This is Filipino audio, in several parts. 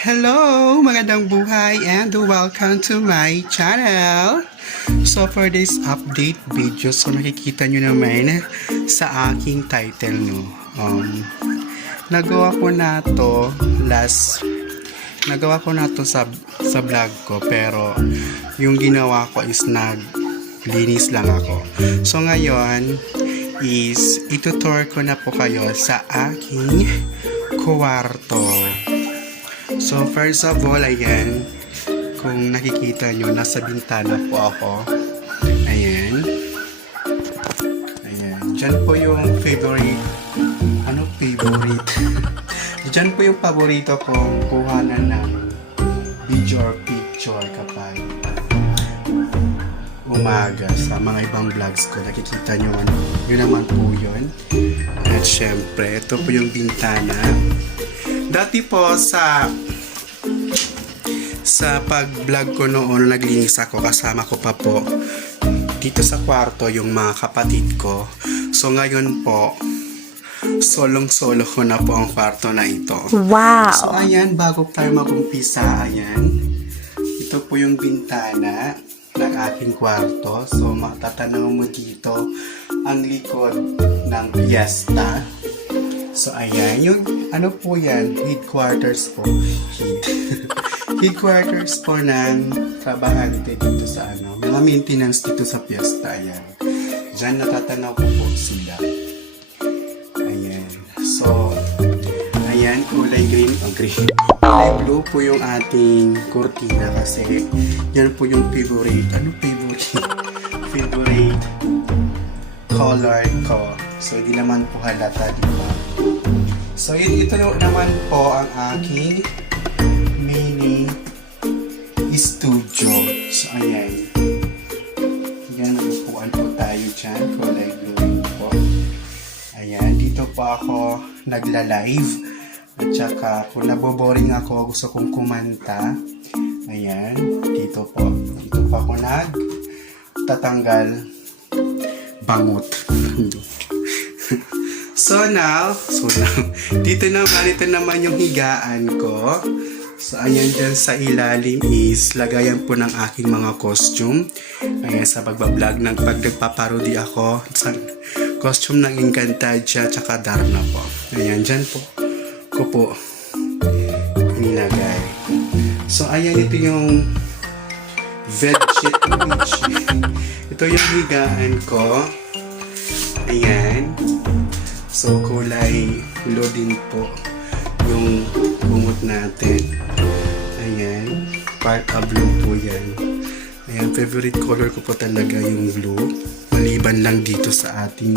Hello, magandang buhay and welcome to my channel. So for this update video, so nakikita nyo naman sa aking title, no. Nagawa ko na to sa vlog ko, pero yung ginawa ko is naglinis lang ako. So ngayon is itutour ko na po kayo sa aking kwarto. So first of all, ayan, kung nakikita nyo, nasa bintana po ako. Ayan. Diyan po yung favorite. Diyan po yung paborito kong kuhanan ng video or picture kapag umaga sa mga ibang vlogs ko. Nakikita nyo, yun naman po yun. At syempre, ito po yung bintana. Dati po sa pag-vlog ko noon, naglinis ako, kasama ko pa po dito sa kwarto yung mga kapatid ko. So ngayon po, solong-solo ko na po ang kwarto na ito. Wow! So ayan, bago tayo mag-umpisa, ayan, ito po yung bintana ng aking kwarto. So matatanaw mo dito ang likod ng piyesta. So ayan, yung ano po yan, headquarters po. Headquarters po ng trabahante dito sa mga maintenance dito sa piyesta. Ayan. Diyan natatanaw ko po sila. Ayan. So, ayan, kulay green. Kulay blue po yung ating kurtina kasi yan po yung favorite. Favorite color ko. So, hindi naman po halata, di ba? So, ito naman po ang aking mini studio. So, ayan. Yan, upuan po tayo dyan. Kulay blue po. Ayan, dito po ako nagla-live. At saka, kung naboboring ako, gusto kong kumanta. Ayan, dito po. Dito po ako tatanggal bangot. So now, dito naman yung higaan ko. So, ayan dyan sa ilalim is lagayan po ng aking mga costume. Ayan, sa pagbablog ng pagpaparody ako sa costume ng Encantadia tsaka Darna po. Ayan, dyan po ko po nilagay. So, ayan, ito yung bedsheet. Ito yung higaan ko. Ayan. So, kulay blue din po yung bumot natin. Ayan. Part of blue po yan. Ayan. Favorite color ko po talaga yung blue. Maliban lang dito sa ating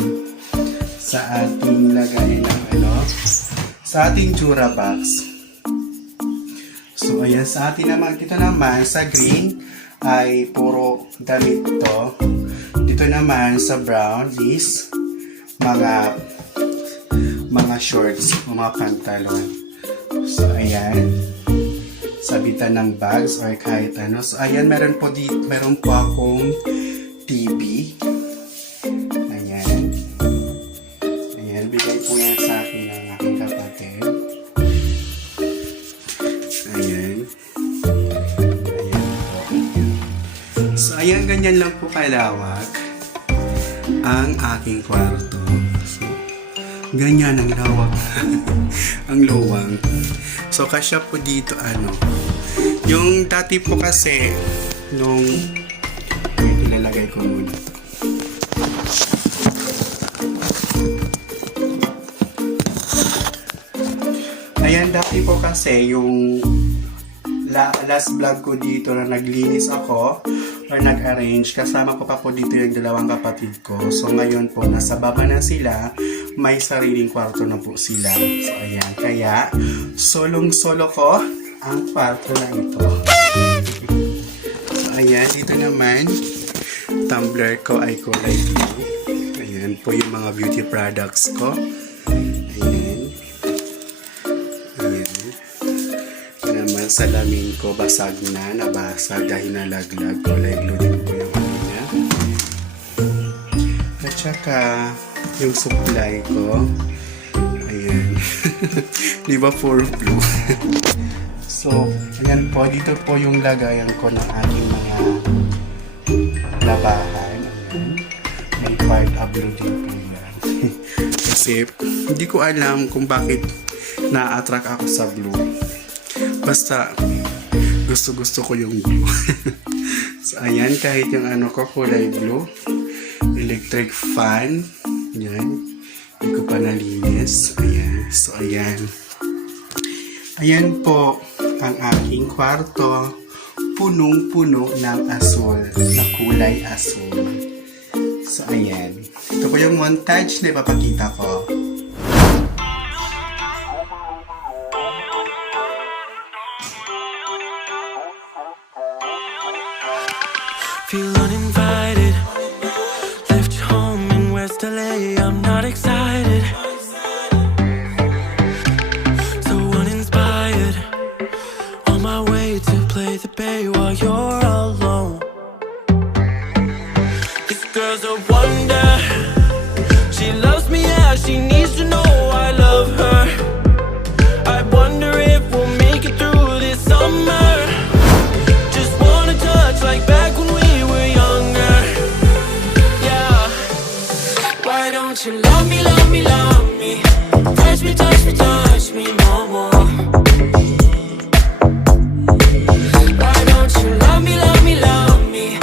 lagayan ng sa ating Jura box. So, ayan. Sa atin naman, dito naman sa green ay puro damit to. Dito naman sa brown is mga shorts o mga pantalon. So, ayan. Sabitan ng bags or kahit ano. So, ayan, meron po akong TV. Ayan. Ayan, bigay po yan sa akin ng aking kapatid. Ayan. Ayan po. So, ayan, ganyan lang po kalawak ang aking kwarto. Ganyan ang lawak. Ang luwang. So, kasya po dito, yung dati po kasi, ilalagay ko muna to. Ayan, dati po kasi, yung last vlog ko dito na naglinis ako, or nag-arrange, kasama ko pa po dito yung dalawang kapatid ko. So, ngayon po, nasa baba na sila, may sariling kwarto na po sila. So, ayan. Kaya, solong-solo ko ang kwarto na ito. So, ayan. Dito naman, tumbler ko ay kulay blue. Ayan po yung mga beauty products ko. Ayan. Ayan. Ito naman, salamin ko, basag na, nabasag dahil nalaglag. Kulay blue din po yung niya. At saka, yung supply ko. Ayan. Di ba puro blue? So, ayan po. Dito po yung lagayan ko ng aking mga labahan. May part of blue din po yan. Kasi, hindi ko alam kung bakit na-attract ako sa blue. Basta, gusto ko yung blue. So, ayan, kahit yung ano ko, kulay blue. Electric fan. Yan. Hindi ko pa nalinis. Ayan. So, ayan. Ayan po ang aking kwarto. Punong-puno ng asul. Na kulay asul. So, ayan. Ito po yung montage na ipapakita ko. Feel uninvited. Left home in West LA. I'm not excited. So uninspired. On my way to play the bay while you're alone. This girl's a wonder. She loves me, yeah. She needs to know I love her. I wonder if we'll make it through this summer. Just wanna touch like back when we were younger. Yeah. Why don't you love me, love me, love me? Touch me, touch me, touch me no more. Why don't you love me, love me, love me?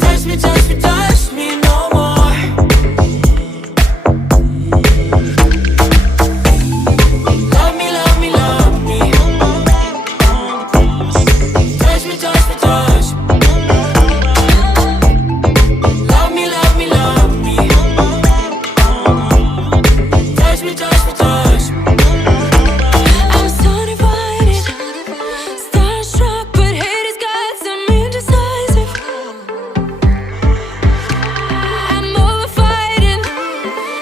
Touch me, touch me, touch me no more. Love me, love me, love me. Touch me, touch me, touch me. Love me, love me, love me. Touch me, touch me, touch me. I'm so divided, starstruck, but hate has got some indecisive. I'm over fighting,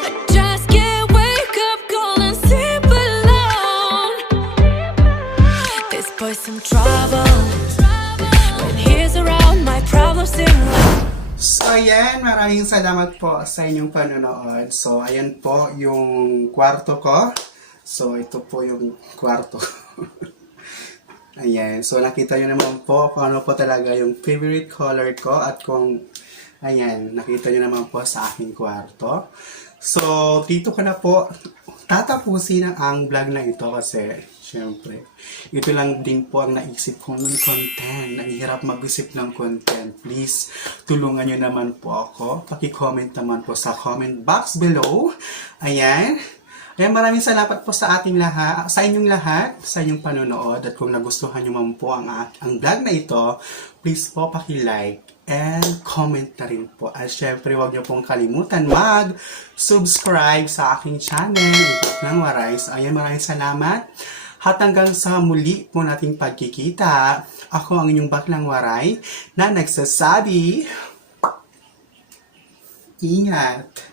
I just can't wake up cold and sleep alone. This boy's some trouble. When he's around, my problems seem like. So, ayan. Maraming salamat po sa inyong panonood. So, ayan po yung kwarto ko. So, ito po yung kwarto. Ayan. So, nakita nyo naman po kung ano po talaga yung favorite color ko. At kung, ayan, nakita nyo naman po sa aking kwarto. So, dito ko na po tatapusin ang vlog na ito kasi, syempre, ito lang din po ang naisip ko ng content. Naghihirap mag-isip ng content. Please, tulungan nyo naman po ako. Paki-comment naman po sa comment box below. Ayan. Ayan, maraming salamat po sa ating lahat, sa inyong lahat, sa inyong panonood. At kung nagustuhan nyo man po ang vlog na ito, please po paki-like and comment na rin po. At syempre, huwag nyo pong kalimutan mag-subscribe sa aking channel, Baklang Waray. So, ayan, maraming salamat. At hanggang sa muli po nating pagkikita, ako ang inyong Baklang Waray na nagsasabi, ingat!